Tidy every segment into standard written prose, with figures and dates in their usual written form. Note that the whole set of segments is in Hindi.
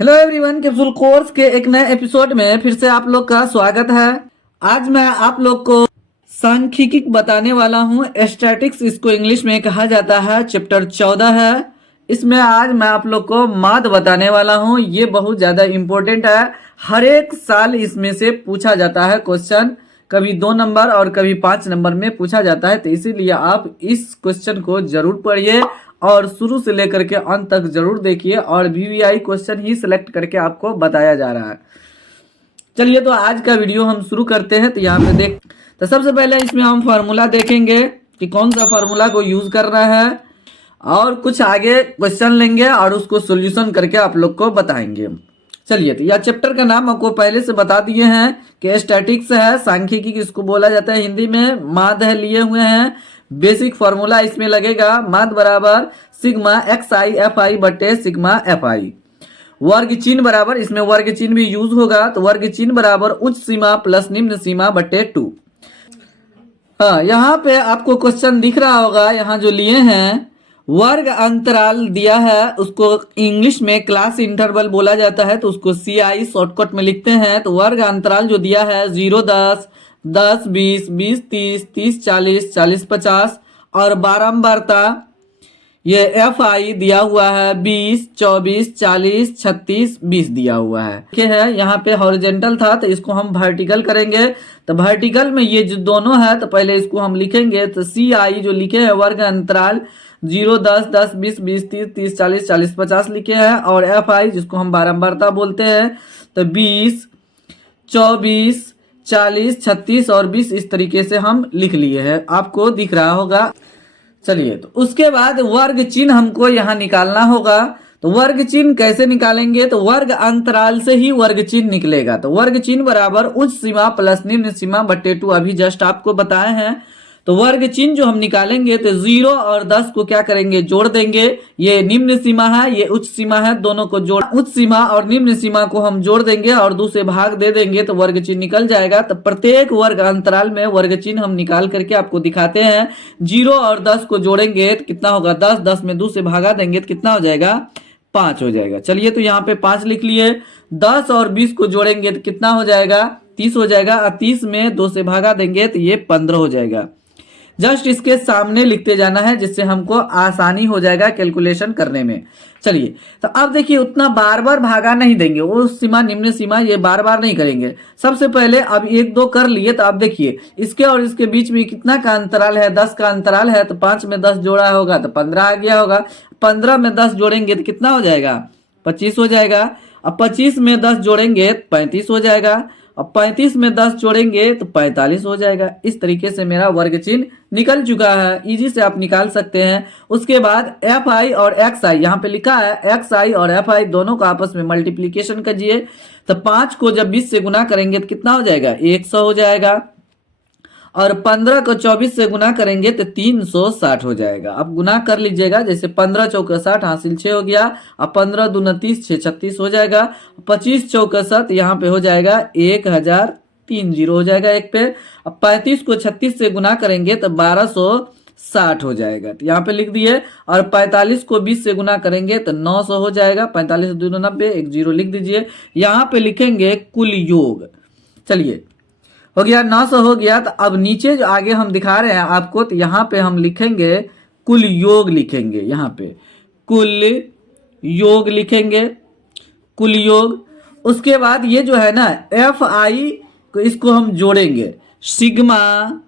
हेलो एवरीवन, कैप्सूल कोर्स के एक नए एपिसोड में फिर से आप लोग का स्वागत है। आज मैं आप लोग को सांख्यिकी बताने वाला हूँ। स्टैटिक्स इसको इंग्लिश में कहा जाता है। चैप्टर 14 है। इसमें आज मैं आप लोग को माद बताने वाला हूँ। ये बहुत ज़्यादा इम्पोर्टेंट है। हर एक साल इसमें से पूछा जाता है क्वेश्चन, कभी 2 नंबर और कभी 5 नंबर में पूछा जाता है। तो इसीलिए आप इस क्वेश्चन को जरूर पढ़िए और शुरू से लेकर के अंत तक जरूर देखिए। और वीवीआई क्वेश्चन ही सिलेक्ट करके आपको बताया जा रहा है। चलिए तो आज का वीडियो हम शुरू करते हैं। तो यहाँ पे देख, तो सबसे पहले इसमें हम फार्मूला देखेंगे कि कौन सा फार्मूला को यूज करना है, और कुछ आगे क्वेश्चन लेंगे और उसको सोल्यूशन करके आप लोग को बताएंगे। चलिए, तो यह चैप्टर का नाम आपको पहले से बता दिए हैं कि स्टैटिक्स है, सांख्यिकी इसको बोला जाता है हिंदी में। माद है लिए हुए हैं। बेसिक फॉर्मूला इसमें लगेगा, माद बराबर sigma x I F I बटे सिग्मा एफ आई। वर्ग चिन्ह बराबर, इसमें वर्ग चिन्ह भी यूज होगा, तो वर्ग चिन्ह बराबर उच्च सीमा प्लस निम्न सीमा बटे 2। हाँ, यहाँ पे आपको क्वेश्चन दिख रहा होगा। यहाँ जो लिए हैं वर्ग अंतराल दिया है, उसको इंग्लिश में क्लास इंटरवल बोला जाता है, तो उसको CI शॉर्टकट में लिखते हैं। तो वर्ग अंतराल जो दिया है 0 10 10 20 20 30 30 40 40 50, और बारंबारता ये FI दिया हुआ है 20 24 40 36 20 दिया हुआ है। ठीक है, यहाँ पे हॉरिजेंटल था तो इसको हम वर्टिकल करेंगे। तो वर्टिकल में ये जो दोनों है, तो पहले इसको हम लिखेंगे। तो CI जो लिखे हैं वर्ग अंतराल 0 10 10 20 20 30 30 40 40 50 लिखे हैं, और FI जिसको हम बारंबारता बोलते हैं, तो 20 24 40 36 और 20 इस तरीके से हम लिख लिए हैं। आपको दिख रहा होगा। चलिए, तो उसके बाद वर्ग चिन्ह हमको यहाँ निकालना होगा। तो वर्ग चिन्ह कैसे निकालेंगे? तो वर्ग अंतराल से ही वर्ग चिन्ह निकलेगा। तो वर्ग चिन्ह बराबर उच्च सीमा प्लस निम्न सीमा बटे 2, अभी जस्ट आपको बताए हैं। तो वर्ग चिन्ह जो हम निकालेंगे, तो 0 और 10 को क्या करेंगे, जोड़ देंगे। ये निम्न सीमा है, ये उच्च सीमा है, दोनों को जोड़, उच्च सीमा और निम्न सीमा को हम जोड़ देंगे और 2 से भाग दे देंगे, तो वर्ग चिन्ह निकल जाएगा। तो प्रत्येक वर्ग अंतराल में वर्ग चिन्ह हम निकाल करके आपको दिखाते हैं। 0 और 10 को जोड़ेंगे तो कितना होगा, 10 10 में 2 से भागा देंगे तो कितना हो जाएगा, 5 हो जाएगा। चलिए, तो यहाँ पे 5 लिख लिए। 10 और 20 को जोड़ेंगे तो कितना हो जाएगा, 30 हो जाएगा, और 30 में 2 से भागा देंगे तो ये 15 हो जाएगा। जस्ट इसके सामने लिखते जाना है, जिससे हमको आसानी हो जाएगा कैलकुलेशन करने में। चलिए, तो अब देखिए, उतना बार बार भागा नहीं देंगे, वो सीमा निम्न सीमा ये बार बार नहीं करेंगे। सबसे पहले अब 1 2 कर लिए, तो अब देखिए इसके और इसके बीच में कितना का अंतराल है, 10 का अंतराल है। तो 5 में 10 जोड़ा होगा तो 15 आ गया होगा। 15 में 10 जोड़ेंगे तो कितना हो जाएगा, 25 हो जाएगा। अब 25 में 10 जोड़ेंगे 35 हो जाएगा। अब 35 में 10 जोड़ेंगे तो 45 हो जाएगा। इस तरीके से मेरा वर्ग चिन्ह निकल चुका है। इजी से आप निकाल सकते हैं। उसके बाद FI और XI, यहाँ पे लिखा है XI और FI दोनों को आपस में मल्टीप्लीकेशन कीजिए। तो 5 को जब 20 से गुना करेंगे तो कितना हो जाएगा, 100 हो जाएगा। और 15 को 24 से गुना करेंगे तो 360 हो जाएगा। अब गुना कर लीजिएगा, जैसे 15 चौका 60 हासिल 6 हो गया। अब 15 दूना 30 6 36 हो जाएगा। 25 चौका 7 यहाँ पे हो जाएगा 1030 हो जाएगा एक पे। अब 35 को 36 से गुना करेंगे तो 1260 हो जाएगा, तो यहाँ पे लिख दिए। और 45 को 20 से गुना करेंगे तो 900 हो जाएगा। 45 2 90, एक 0 लिख दीजिए। यहाँ पे लिखेंगे कुल योग। चलिए, हो गया, 900 हो गया। तो अब नीचे जो आगे हम दिखा रहे हैं आपको, तो यहाँ पे हम लिखेंगे कुल योग, लिखेंगे यहाँ पे कुल योग लिखेंगे, कुल योग। उसके बाद ये जो है ना FI को, इसको हम जोड़ेंगे। सिग्मा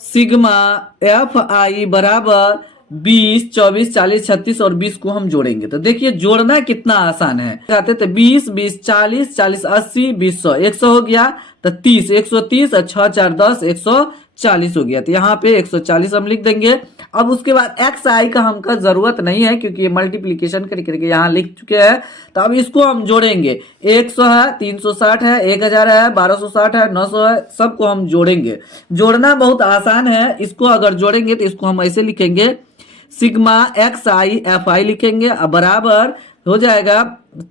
सिग्मा FI बराबर 20 24 40 36 और 20 को हम जोड़ेंगे। तो देखिए जोड़ना कितना आसान है। कहते थे 20 20 40 40 80 20 100, 100 हो गया। तो 30 130 और 6 4 10 140 हो गया। तो यहाँ पे 140 हम लिख देंगे। अब उसके बाद XI का हमका जरूरत नहीं है, क्योंकि ये मल्टीप्लीकेशन करके यहाँ लिख चुके हैं। तो अब इसको हम जोड़ेंगे। 100 है, 360 है, 1000 है, 1260 है, 900 है, सबको हम जोड़ेंगे। जोड़ना बहुत आसान है। इसको अगर जोड़ेंगे तो इसको हम ऐसे लिखेंगे, सिग्मा XI FI लिखेंगे, अब बराबर हो जाएगा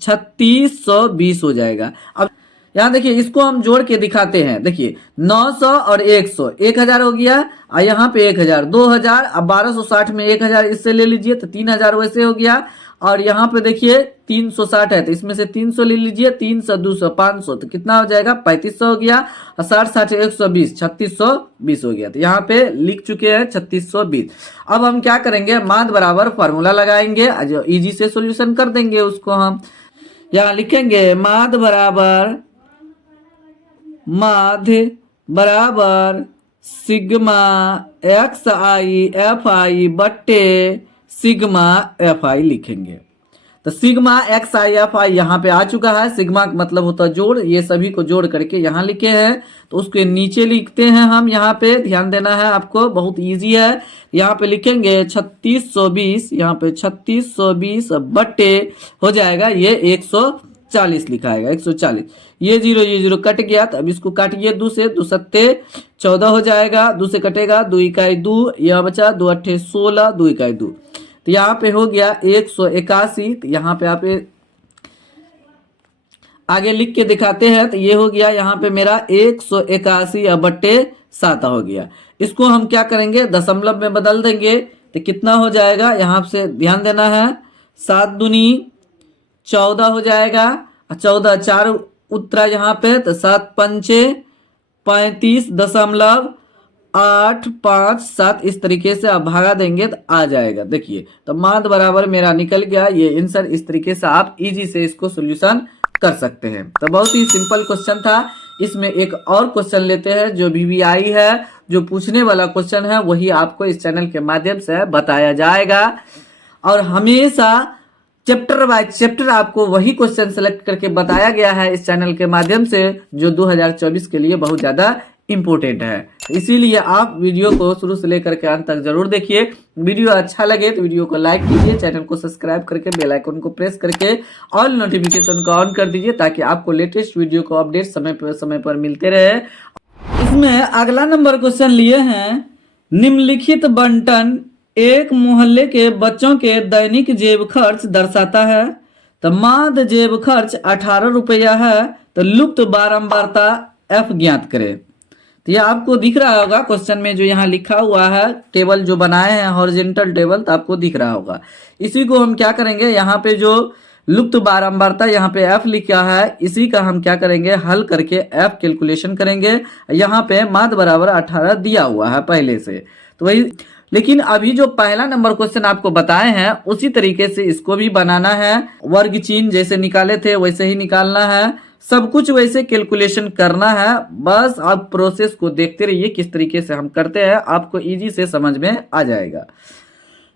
3620 हो जाएगा। अब यहाँ देखिए, इसको हम जोड़ के दिखाते हैं। देखिए 900 और 100, 1000 हो गया। और यहाँ पे 1000 2000, अब 1260 में 1000 इससे ले लीजिए तो 3000 वैसे हो गया। और यहाँ पे देखिए 360 है, तो इसमें से 300 ले लीजिए, 300 200 500, तो कितना हो जाएगा 3500 हो गया, और 60 60 120 3620 हो गया। तो यहाँ पे लिख चुके हैं 3620। अब हम क्या करेंगे, माद बराबर फार्मूला लगाएंगे, जो इजी से सोल्यूशन कर देंगे उसको। हम यहाँ लिखेंगे माद बराबर sigma x I F I बट्टे सिग्मा एफ आई लिखेंगे। तो sigma x I F I यहाँ पे आ चुका है, सिग्मा का मतलब होता है जोड़, ये सभी को जोड़ करके यहाँ लिखे हैं, तो उसके नीचे लिखते हैं हम। यहाँ पे ध्यान देना है आपको, बहुत इजी है। यहाँ पे लिखेंगे 3620, यहाँ पे 3620 बट्टे हो जाएगा ये 140 लिखाएगा, 140। ये जीरो कट गया, तो अब इसको काटिए 2 से, 2 सत्ते 14 हो जाएगा, 2 से कटेगा, 2 इकाई 2, यह बचा 2 अट्ठे 16, 2 इकाई 2, तो यहाँ पे हो गया 181। तो यहाँ पे आप आगे लिख के दिखाते हैं, तो ये हो गया यहाँ पे मेरा 181 बट्टे 7 हो गया। इसको हम क्या करेंगे, दशमलव में बदल देंगे, तो कितना हो जाएगा, यहाँ से ध्यान देना है, 7 दूनी 14 हो जाएगा, 14 4 उत्तरा यहाँ पे, तो 7 पंचे 35.857, इस तरीके से आप भागा देंगे तो आ जाएगा। देखिए, तो माद बराबर मेरा निकल गया ये आंसर। इस तरीके से आप इजी से इसको सोल्यूशन कर सकते हैं। तो बहुत ही सिंपल क्वेश्चन था। इसमें एक और क्वेश्चन लेते हैं जो VVI है, जो पूछने वाला क्वेश्चन है वही आपको इस चैनल के माध्यम से बताया जाएगा, और हमेशा चैप्टर बाय चैप्टर आपको वही क्वेश्चन सेलेक्ट करके बताया गया है इस चैनल के माध्यम से, जो 2024 के लिए बहुत ज़्यादा इम्पोर्टेंट है। इसीलिए आप वीडियो को शुरू से लेकर के अंत तक जरूर देखिए। वीडियो अच्छा लगे तो वीडियो को लाइक कीजिए, चैनल को सब्सक्राइब करके बेल आइकन को प्रेस करके ऑल नोटिफिकेशन को ऑन कर दीजिए, ताकि आपको लेटेस्ट वीडियो को अपडेट समय पर मिलते रहे। इसमें अगला नंबर क्वेश्चन लिए हैं, निम्नलिखित बंटन एक मोहल्ले के बच्चों के दैनिक जेब खर्च दर्शाता है। तो माद जेब खर्च 18 रुपया है, तो लुप्त बारंबारता F ज्ञात करें। तो ये आपको दिख रहा होगा क्वेश्चन में, जो यहाँ लिखा हुआ है, टेबल जो बनाए हैं हॉरिजॉन्टल टेबल, तो आपको दिख रहा होगा। इसी को हम क्या करेंगे, यहाँ पे जो लुप्त बारंबारता यहाँ पे F लिखा है, इसी का हम क्या करेंगे, हल करके F कैलकुलेशन करेंगे। यहाँ पे माद बराबर 18 दिया हुआ है पहले से, तो वही। लेकिन अभी जो पहला नंबर क्वेश्चन आपको बताए हैं उसी तरीके से इसको भी बनाना है। वर्ग चिन्ह जैसे निकाले थे वैसे ही निकालना है, सब कुछ वैसे कैलकुलेशन करना है। बस आप प्रोसेस को देखते रहिए किस तरीके से हम करते हैं, आपको इजी से समझ में आ जाएगा।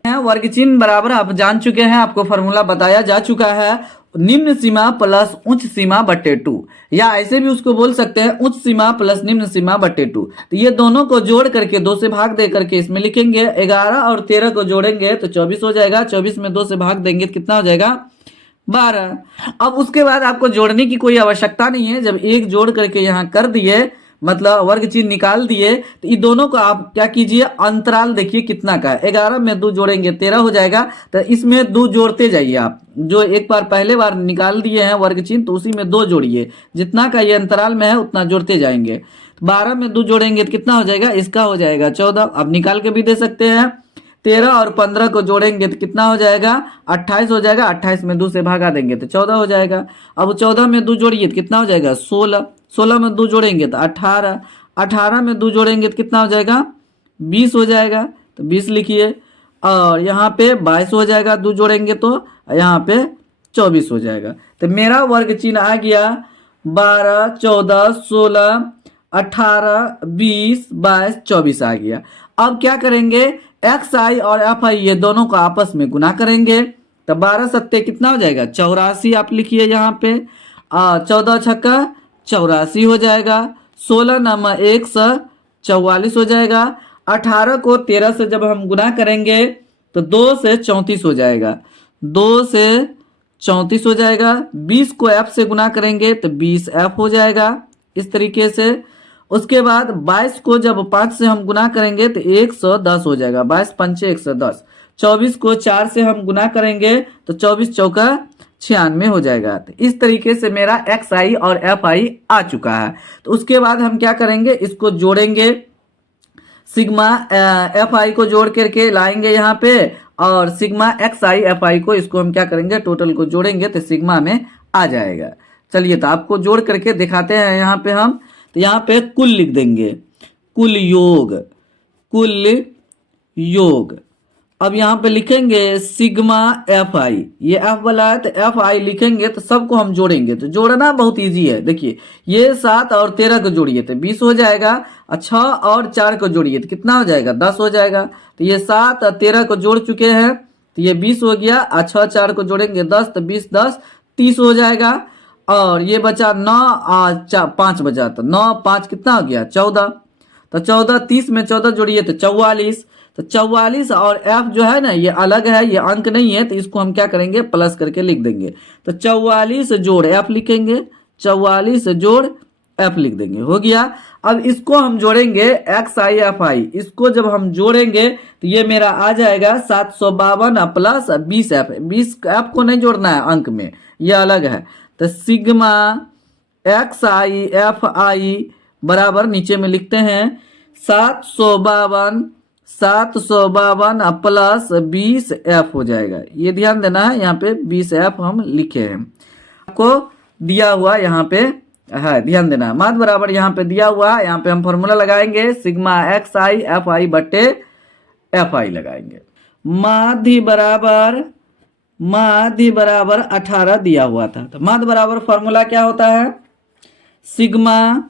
वर्ग चिन्ह बराबर आप जान चुके हैं, आपको फॉर्मूला बताया जा चुका है, निम्न सीमा प्लस उच्च सीमा बट्टे 2, या ऐसे भी उसको बोल सकते हैं उच्च सीमा प्लस निम्न सीमा बट्टे 2। तो ये दोनों को जोड़ करके 2 से भाग दे करके इसमें लिखेंगे। 11 और 13 को जोड़ेंगे तो 24 हो जाएगा, 24 में 2 से भाग देंगे तो कितना हो जाएगा 12। अब उसके बाद आपको जोड़ने की कोई आवश्यकता नहीं है, जब एक जोड़ करके यहाँ कर दिए, मतलब वर्ग चिन्ह निकाल दिए, तो इन दोनों को आप क्या कीजिए, अंतराल देखिए कितना का है। 11 में 2 जोड़ेंगे 13 हो जाएगा, तो इसमें 2 जोड़ते जाइए आप, जो एक बार पहले बार निकाल दिए हैं वर्ग चिन्ह, तो उसी में 2 जोड़िए, जितना का ये अंतराल में है उतना जोड़ते जाएंगे। 12 में 2 जोड़ेंगे तो कितना हो जाएगा, इसका हो जाएगा 14। अब निकाल के भी दे सकते हैं। 13 और 15 को जोड़ेंगे तो कितना हो जाएगा, 28 हो जाएगा। 28 में 2 से भागा देंगे तो 14 हो जाएगा। अब 14 में 2 जोड़िए तो कितना हो जाएगा 16। 16 में 2 जोड़ेंगे तो 18। 18 में 2 जोड़ेंगे तो कितना हो जाएगा 20 हो जाएगा, तो 20 लिखिए। और यहाँ पे 22 हो जाएगा, 2 जोड़ेंगे तो यहाँ पे 24 हो जाएगा। तो मेरा वर्ग चिन्ह आ गया 12, 14, 16, 18, 20, 22, 24 आ गया। अब क्या करेंगे, एक्स आई और एफ आई ये दोनों को आपस में गुना करेंगे, तो 12 सत्ते कितना हो जाएगा 84 आप लिखिए यहाँ पे। 14 छक्का 84 हो जाएगा। 16 नामा 144 हो जाएगा। 18 को 13 से जब हम गुना करेंगे तो 2 से 34 हो जाएगा, 2 से 34 हो जाएगा। 20 को एफ से गुना करेंगे तो 20 एफ हो जाएगा, इस तरीके से। उसके बाद 22 को जब 5 से हम गुना करेंगे तो 110 हो जाएगा, 22 पंचे 110। 24 को 4 से हम गुना करेंगे तो 24 चौका 96 हो जाएगा। तो इस तरीके से मेरा एक्स आई और एफ आई आ चुका है। तो उसके बाद हम क्या करेंगे, इसको जोड़ेंगे, सिग्मा एफ आई को जोड़ करके लाएंगे यहाँ पे, और sigma x I F I को इसको हम क्या करेंगे, टोटल को जोड़ेंगे तो सिग्मा में आ जाएगा। चलिए तो आपको जोड़ करके दिखाते हैं यहाँ पे हम। तो यहाँ पे कुल लिख देंगे, कुल योग, कुल योग। अब यहाँ पे लिखेंगे सिग्मा एफ आई, ये एफ वाला है तो एफ आई लिखेंगे, तो सबको हम जोड़ेंगे। तो जोड़ना बहुत इजी है, देखिए ये 7 और 13 को जोड़िए तो 20 हो जाएगा, और 6 और 4 को जोड़िए तो कितना हो जाएगा, 10 हो जाएगा। तो ये 7 और 13 को जोड़ चुके हैं तो ये 20 हो गया, और 6 4 को जोड़ेंगे 10, तो 20 10 30 हो जाएगा। और ये बचा 9 और 5 बचा, तो 9 5 कितना हो गया, 14। तो 14 30 में 14 जोड़िए तो 44। तो 44 और एफ जो है ना ये अलग है, ये अंक नहीं है, तो इसको हम क्या करेंगे, प्लस करके लिख देंगे। तो 44 जोड़ एफ लिखेंगे, 44 जोड़ एफ लिख देंगे, हो गया। अब इसको हम जोड़ेंगे एक्स आई एफ आई, इसको जब हम जोड़ेंगे तो ये मेरा आ जाएगा 752 प्लस 20 एफ। 20 एफ को नहीं जोड़ना है अंक में, ये अलग है। तो sigma x I F I बराबर नीचे में लिखते हैं 752 प्लस 20 एफ हो जाएगा। ये ध्यान देना है, यहाँ पे 20 एफ हम लिखे हैं, आपको दिया हुआ यहाँ पे है, ध्यान देना है। माध्य बराबर यहाँ पे दिया हुआ है, यहाँ पे हम फॉर्मूला लगाएंगे sigma x I F I बटे एफ आई लगाएंगे। माध्य बराबर 18 दिया हुआ था, तो माध्य बराबर फॉर्मूला क्या होता है, सिग्मा,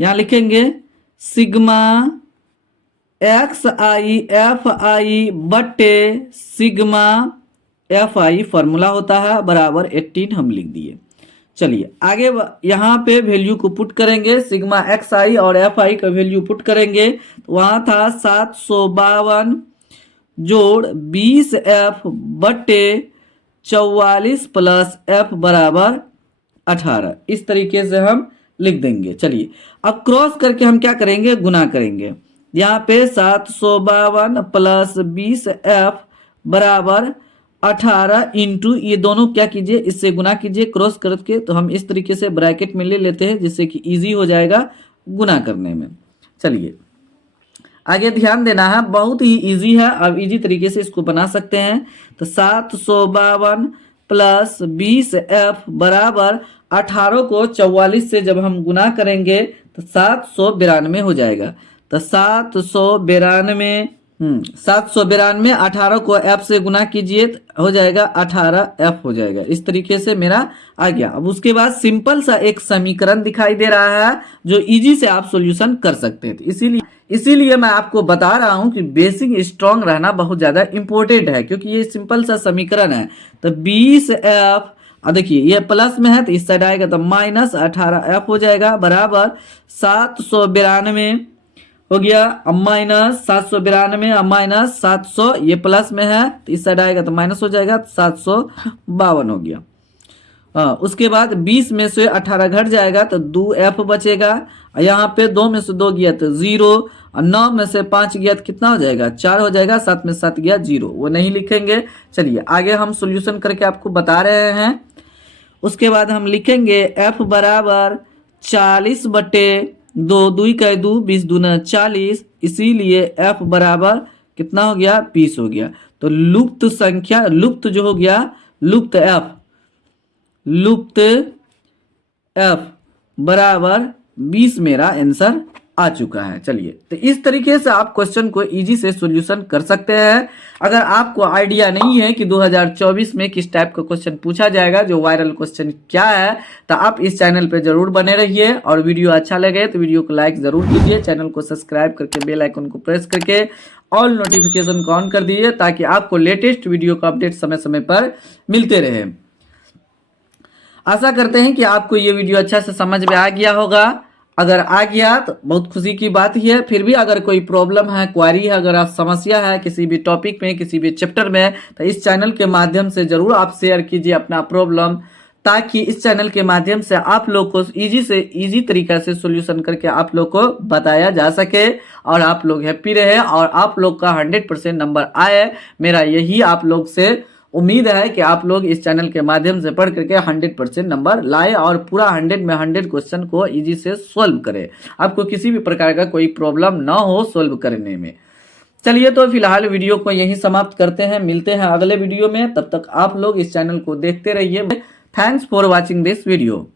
यहाँ लिखेंगे sigma x I F I बटे सिग्मा एफ आई फॉर्मूला होता है बराबर 18 हम लिख दिए। चलिए आगे यहाँ पे वैल्यू को पुट करेंगे, सिग्मा एक्स आई और एफ आई का वैल्यू पुट करेंगे। तो वहाँ था 752 जोड़ 20 एफ बटे 44 प्लस एफ बराबर 18, इस तरीके से हम लिख देंगे। चलिए अब क्रॉस करके हम क्या करेंगे, गुना करेंगे। यहाँ पे 752 प्लस 20 एफ बराबर 18 इंटू ये दोनों क्या कीजिए, इससे गुना कीजिए क्रॉस करके। तो हम इस तरीके से ब्रैकेट में ले लेते हैं जिससे कि इजी हो जाएगा गुना करने में। चलिए आगे ध्यान देना है, बहुत ही इजी है, अब इजी तरीके से इसको बना सकते हैं। तो 752 प्लस 20 एफ बराबर 18 को 44 से जब हम गुना करेंगे तो 792 हो जाएगा। तो 792 18 को एफ से गुना कीजिए हो जाएगा 18 एफ हो जाएगा। इस तरीके से मेरा आ गया। अब उसके बाद सिंपल सा एक समीकरण दिखाई दे रहा है जो इजी से आप सॉल्यूशन कर सकते हैं। इसीलिए मैं आपको बता रहा हूं कि बेसिक स्ट्रांग रहना बहुत ज्यादा इंपॉर्टेंट है, क्योंकि ये सिंपल सा समीकरण है। तो 20 एफ, देखिए ये प्लस में है तो इस साइड आएगा तो माइनस 18 एफ हो जाएगा बराबर 792 हो गया, अब माइनस 792 माइनस 700, ये प्लस में है तो इस साइड आएगा तो माइनस हो जाएगा, 752 हो गया। उसके बाद 20 में से 18 घट जाएगा तो 2 एफ बचेगा, यहाँ पे 2 में से 2 गया तो 0, और 9 में से 5 गया तो कितना हो जाएगा, 4 हो जाएगा, 7 में 7 गया 0, वो नहीं लिखेंगे। चलिए आगे हम सॉल्यूशन करके आपको बता रहे हैं। उसके बाद हम लिखेंगे एफ बराबर 40 बटे 2, 2 का 2, 20 दूना 40, इसीलिए एफ बराबर कितना हो गया, 20 हो गया। तो लुप्त संख्या, लुप्त जो हो गया, लुप्त एफ बराबर 20 मेरा आंसर आ चुका है। चलिए तो इस तरीके से आप क्वेश्चन को इजी से सॉल्यूशन कर सकते हैं। अगर आपको आइडिया नहीं है कि 2024 में किस टाइप का क्वेश्चन पूछा जाएगा, जो वायरल क्वेश्चन क्या है, तो आप इस चैनल पे जरूर बने रहिए। और वीडियो अच्छा लगे तो वीडियो को लाइक जरूर कीजिए, चैनल को सब्सक्राइब करके बेल आइकन को प्रेस करके ऑल नोटिफिकेशन को ऑन कर दीजिए, ताकि आपको लेटेस्ट वीडियो का अपडेट समय समय पर मिलते रहे। आशा करते हैं कि आपको ये वीडियो अच्छा से समझ में आ गया होगा। अगर आ गया तो बहुत खुशी की बात ही है। फिर भी अगर कोई प्रॉब्लम है, क्वारी है, अगर आप समस्या है किसी भी टॉपिक में, किसी भी चैप्टर में, तो इस चैनल के माध्यम से जरूर आप शेयर कीजिए अपना प्रॉब्लम, ताकि इस चैनल के माध्यम से आप लोग को इजी से इजी तरीका से सॉल्यूशन करके आप लोग को बताया जा सके और आप लोग हैप्पी रहे और आप लोग का 100% नंबर आए। मेरा यही आप लोग से उम्मीद है कि आप लोग इस चैनल के माध्यम से पढ़ करके 100% नंबर लाए और पूरा 100 में 100 क्वेश्चन को इजी से सॉल्व करें, आपको किसी भी प्रकार का कोई प्रॉब्लम ना हो सॉल्व करने में। चलिए तो फिलहाल वीडियो को यही समाप्त करते हैं, मिलते हैं अगले वीडियो में। तब तक आप लोग इस चैनल को देखते रहिए। Thanks for watching this video.